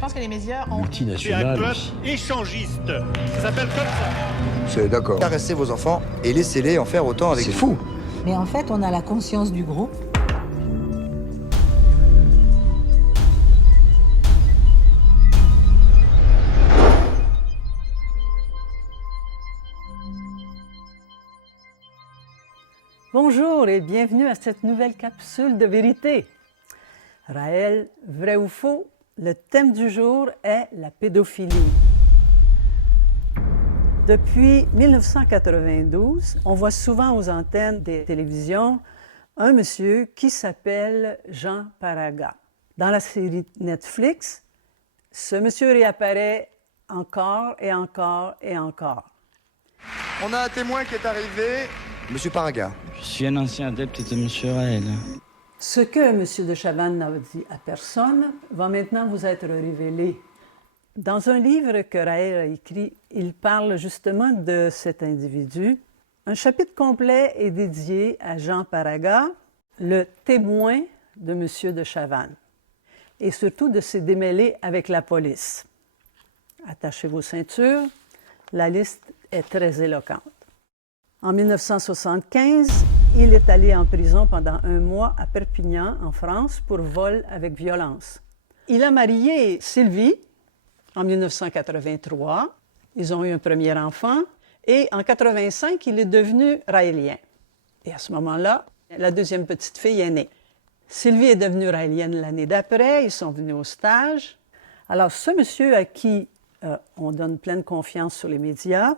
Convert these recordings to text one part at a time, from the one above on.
Je pense que les médias ont... C'est un Multinational club aussi. échangiste. Ça s'appelle comme ça. C'est d'accord. Caressez vos enfants et laissez-les en faire autant avec vous. C'est fou. Mais en fait, on a la conscience du groupe. Bonjour et bienvenue à cette nouvelle capsule de vérité. Raël, vrai ou faux? Le thème du jour est la pédophilie. Depuis 1992, on voit souvent aux antennes des télévisions un monsieur qui s'appelle Jean Paraga. Dans la série Netflix, ce monsieur réapparaît encore et encore et encore. On a un témoin qui est arrivé. Monsieur Paraga. Je suis un ancien adepte de M. Raël. Ce que M. de Chavannes n'a dit à personne va maintenant vous être révélé. Dans un livre que Raël a écrit, il parle justement de cet individu. Un chapitre complet est dédié à Jean Paraga, le témoin de M. de Chavannes, et surtout de ses démêlés avec la police. Attachez vos ceintures, la liste est très éloquente. En 1975, il est allé en prison pendant 1 mois à Perpignan, en France, pour vol avec violence. Il a marié Sylvie en 1983. Ils ont eu un premier enfant. Et en 1985, il est devenu raélien. Et à ce moment-là, la deuxième petite fille est née. Sylvie est devenue raélienne l'année d'après. Ils sont venus au stage. Alors, ce monsieur à qui on donne pleine confiance sur les médias,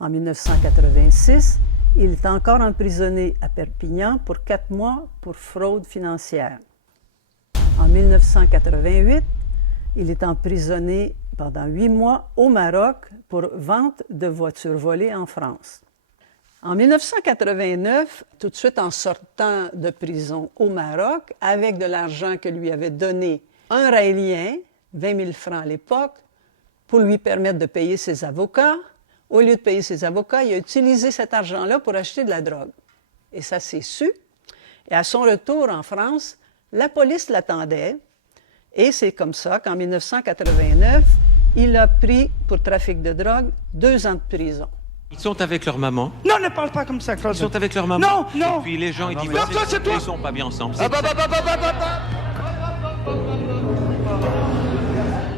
en 1986, il est encore emprisonné à Perpignan pour 4 mois pour fraude financière. En 1988, il est emprisonné pendant 8 mois au Maroc pour vente de voitures volées en France. En 1989, tout de suite en sortant de prison au Maroc, avec de l'argent que lui avait donné un Raélien, 20 000 francs à l'époque, pour lui permettre de payer ses avocats, au lieu de payer ses avocats, il a utilisé cet argent-là pour acheter de la drogue. Et ça s'est su. Et à son retour en France, la police l'attendait. Et c'est comme ça qu'en 1989, il a pris, pour trafic de drogue, 2 ans de prison. Ils sont avec leur maman. Non, ne parle pas comme ça, Claude. Ils sont avec leur maman. Non, non. Et puis les gens, ils disent, toi, c'est toi. ils sont pas bien ensemble.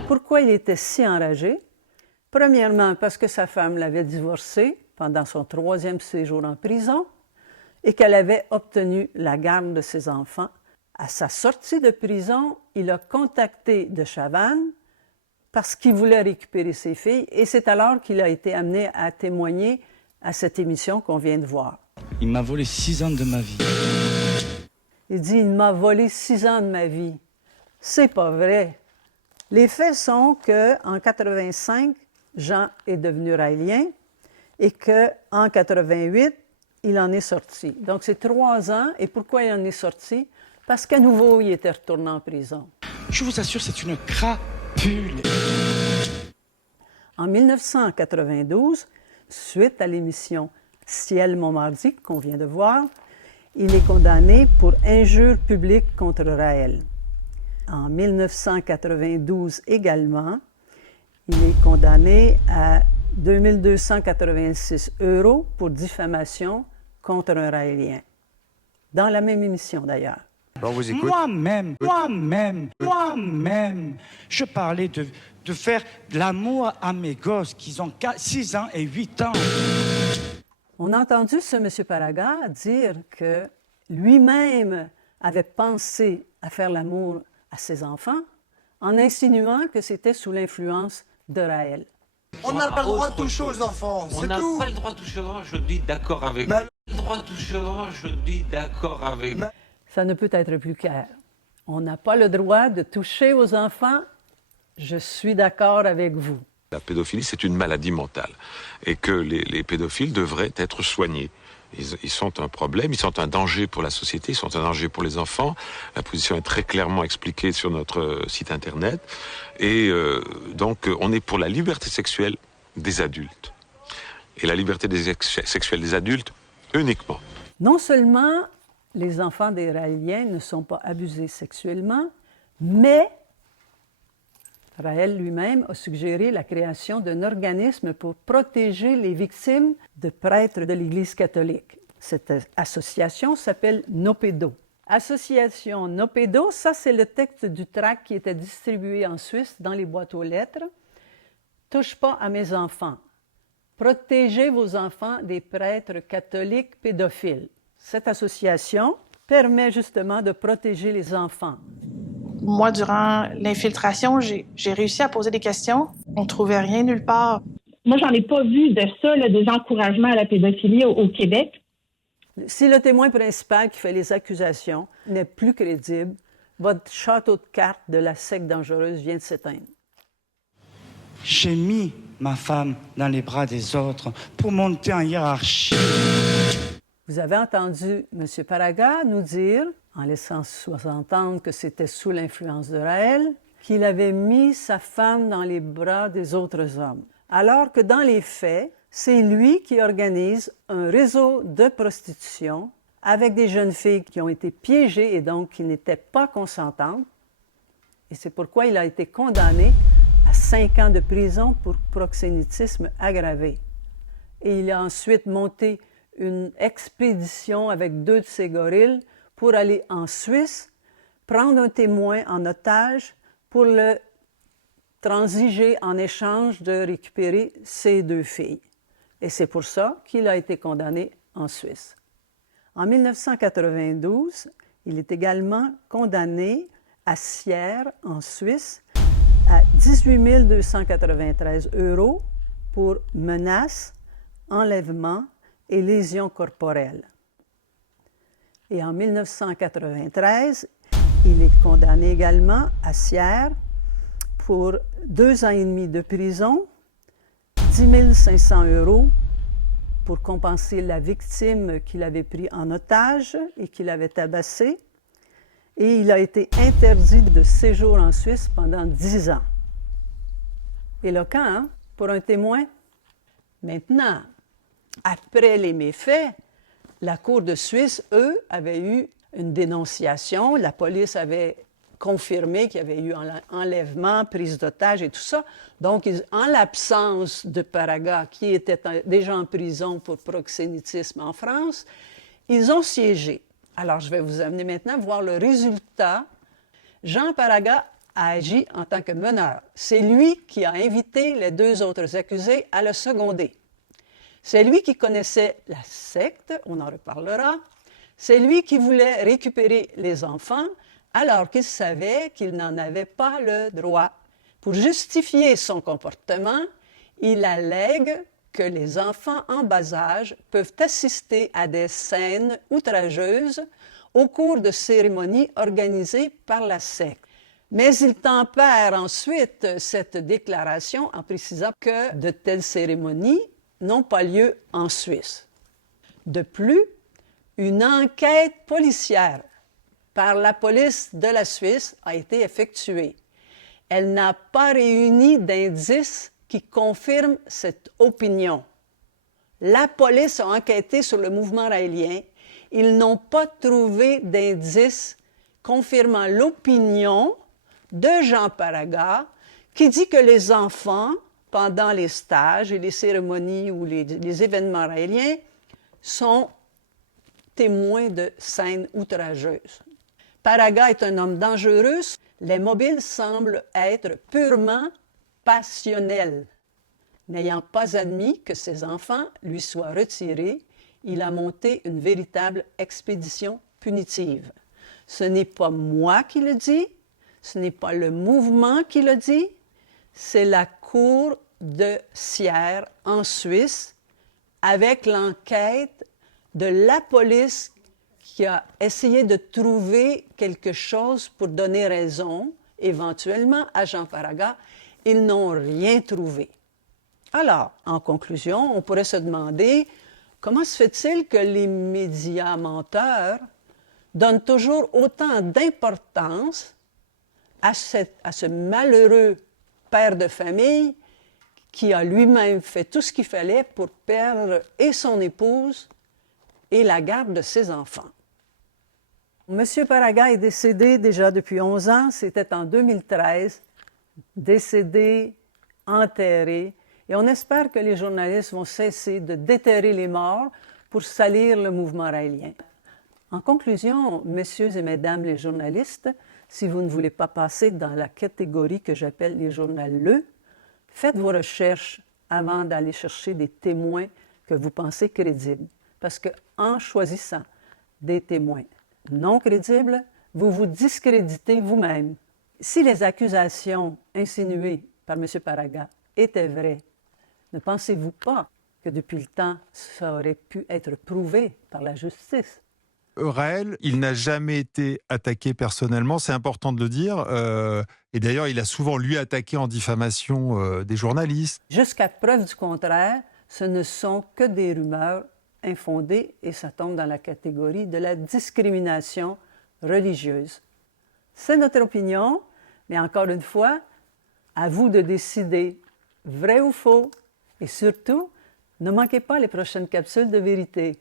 Pourquoi il était si enragé? Premièrement, parce que sa femme l'avait divorcé pendant son 3e séjour en prison et qu'elle avait obtenu la garde de ses enfants. À sa sortie de prison, il a contacté de Chavannes parce qu'il voulait récupérer ses filles et c'est alors qu'il a été amené à témoigner à cette émission qu'on vient de voir. Il m'a volé 6 ans de ma vie. Il dit « Il m'a volé 6 ans de ma vie ». C'est pas vrai. Les faits sont qu'en 85, Jean est devenu raélien et qu'en 88, il en est sorti. Donc, c'est 3 ans. Et pourquoi il en est sorti? Parce qu'à nouveau, il était retourné en prison. Je vous assure, c'est une crapule. En 1992, suite à l'émission Ciel Montmardi qu'on vient de voir, il est condamné pour injure publique contre Raël. En 1992 également, il est condamné à 2 286 € pour diffamation contre un raélien. Dans la même émission, d'ailleurs. On vous écoute. Moi-même, je parlais de faire de l'amour à mes gosses qui ont 6 ans et 8 ans. On a entendu ce M. Paraga dire que lui-même avait pensé à faire l'amour à ses enfants en insinuant que c'était sous l'influence de Raël. On n'a pas le droit de toucher aux enfants, On c'est n'a tout. pas le droit de toucher aux enfants, je dis d'accord avec vous. Le droit de toucher aux enfants, je dis d'accord avec vous. Ça ne peut être plus clair. On n'a pas le droit de toucher aux enfants. Je suis d'accord avec vous. La pédophilie, c'est une maladie mentale et que les pédophiles devraient être soignés. Ils sont un problème, ils sont un danger pour la société, ils sont un danger pour les enfants. La position est très clairement expliquée sur notre site internet. Et donc, on est pour la liberté sexuelle des adultes. Et la liberté sexuelle des adultes uniquement. Non seulement les enfants des Raéliens ne sont pas abusés sexuellement, mais Raël lui-même a suggéré la création d'un organisme pour protéger les victimes de prêtres de l'Église catholique. Cette association s'appelle NOPEDO. Association NOPEDO, ça c'est le texte du tract qui était distribué en Suisse dans les boîtes aux lettres. « Touche pas à mes enfants. Protégez vos enfants des prêtres catholiques pédophiles. » Cette association permet justement de protéger les enfants. Moi, durant l'infiltration, j'ai réussi à poser des questions. On ne trouvait rien nulle part. Moi, j'en ai pas vu de ça, là, des encouragements à la pédophilie au Québec. Si le témoin principal qui fait les accusations n'est plus crédible, votre château de cartes de la secte dangereuse vient de s'éteindre. J'ai mis ma femme dans les bras des autres pour monter en hiérarchie. Vous avez entendu M. Paraga nous dire, en laissant sous-entendre que c'était sous l'influence de Raël, qu'il avait mis sa femme dans les bras des autres hommes. Alors que dans les faits, c'est lui qui organise un réseau de prostitution avec des jeunes filles qui ont été piégées et donc qui n'étaient pas consentantes. Et c'est pourquoi il a été condamné à 5 ans de prison pour proxénétisme aggravé. Et il a ensuite monté une expédition avec 2 de ses gorilles pour aller en Suisse, prendre un témoin en otage pour le transiger en échange de récupérer ses 2 filles. Et c'est pour ça qu'il a été condamné en Suisse. En 1992, il est également condamné à Sierre, en Suisse, à 18 293 € pour menaces, enlèvement et lésions corporelles. Et en 1993, il est condamné également à Sierre pour 2 ans et demi de prison, 10 500 € pour compenser la victime qu'il avait pris en otage et qu'il avait tabassée. Et il a été interdit de séjour en Suisse pendant 10 ans. Éloquent, hein, pour un témoin? Maintenant, après les méfaits, la Cour de Suisse, eux, avaient eu une dénonciation. La police avait confirmé qu'il y avait eu enlèvement, prise d'otage et tout ça. Donc, en l'absence de Paraga, qui était déjà en prison pour proxénétisme en France, ils ont siégé. Alors, je vais vous amener maintenant voir le résultat. Jean Paraga a agi en tant que meneur. C'est lui qui a invité les 2 autres accusés à le seconder. C'est lui qui connaissait la secte, on en reparlera. C'est lui qui voulait récupérer les enfants alors qu'il savait qu'il n'en avait pas le droit. Pour justifier son comportement, il allègue que les enfants en bas âge peuvent assister à des scènes outrageuses au cours de cérémonies organisées par la secte. Mais il tempère ensuite cette déclaration en précisant que de telles cérémonies n'ont pas lieu en Suisse. De plus, une enquête policière par la police de la Suisse a été effectuée. Elle n'a pas réuni d'indices qui confirment cette opinion. La police a enquêté sur le mouvement raélien. Ils n'ont pas trouvé d'indices confirmant l'opinion de Jean Paraga qui dit que les enfants, pendant les stages et les cérémonies ou les événements raéliens, sont témoins de scènes outrageuses. Paraga est un homme dangereux. Les mobiles semblent être purement passionnels. N'ayant pas admis que ses enfants lui soient retirés, il a monté une véritable expédition punitive. Ce n'est pas moi qui le dis, ce n'est pas le mouvement qui le dit, c'est la Cour de Sierre en Suisse avec l'enquête de la police qui a essayé de trouver quelque chose pour donner raison, éventuellement, à Jean Paraga. Ils n'ont rien trouvé. Alors, en conclusion, on pourrait se demander comment se fait-il que les médias menteurs donnent toujours autant d'importance à ce malheureux père de famille qui a lui-même fait tout ce qu'il fallait pour perdre et son épouse et la garde de ses enfants. Monsieur Paraga est décédé déjà depuis 11 ans, c'était en 2013, décédés, enterrés. Et on espère que les journalistes vont cesser de déterrer les morts pour salir le mouvement raélien. En conclusion, messieurs et mesdames les journalistes, si vous ne voulez pas passer dans la catégorie que j'appelle les journaleux, faites vos recherches avant d'aller chercher des témoins que vous pensez crédibles. Parce qu'en choisissant des témoins non crédibles, vous vous discréditez vous-même. Si les accusations insinuées par M. Paraga étaient vraies, ne pensez-vous pas que depuis le temps, ça aurait pu être prouvé par la justice? Raël, il n'a jamais été attaqué personnellement, c'est important de le dire. Et d'ailleurs, il a souvent, lui, attaqué en diffamation des journalistes. Jusqu'à preuve du contraire, ce ne sont que des rumeurs infondées et ça tombe dans la catégorie de la discrimination religieuse. C'est notre opinion, mais encore une fois, à vous de décider vrai ou faux. Et surtout, ne manquez pas les prochaines capsules de vérité.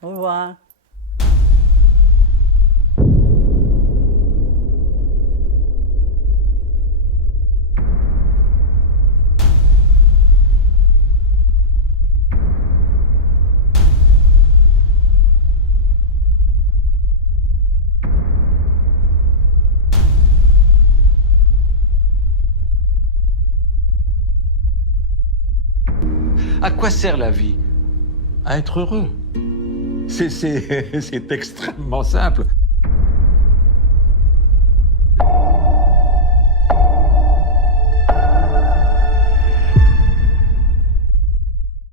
Au revoir. À quoi sert la vie? À être heureux. C'est extrêmement simple.